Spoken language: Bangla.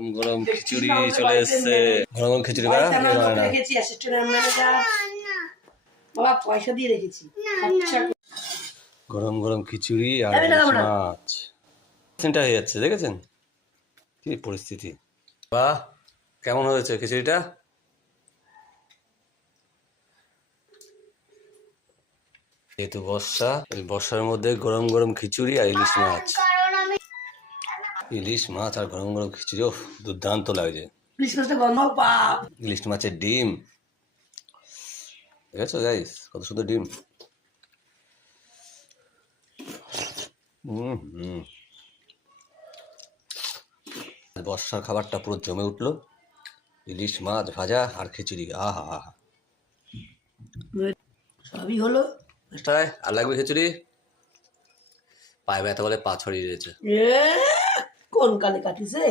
গরম গরম খিচুড়ি চলে এসছে। গরম গরম খিচুড়ি রেখেছি অ্যাসিস্ট্যান্ট ম্যানেজার বাবা পয়সা দিয়ে রেখেছি। গরম গরম খিচুড়ি আর মাছ সেন্টার হয়ে যাচ্ছে, দেখেছেন কি পরিস্থিতি। বাহ, কেমন হয়েছে খিচুড়িটা? যেহেতু বর্ষা, এই বর্ষার মধ্যে গরম গরম খিচুড়ি আর ইলিশ মাছ। ইলিশ মাছ আর গরম গরম খিচুড়ি, ও দুর্দান্ত লাগছে। ইলিশ মাছটা গন্ধ পাপ। ইলিশ মাছের ডিম দেখেছো গাইস, কত সুন্দর ডিম। বর্ষার খাবারটা পুরো জমে উঠলো, ইলিশ মাছ ভাজা আর খিচুড়ি, আহা আহা। সবই হলো। আর লাগবে খিচুড়ি? পায়ে ব্যথা বলে পা ছড়িয়ে দিয়েছে। কোন কালে কাটিছে।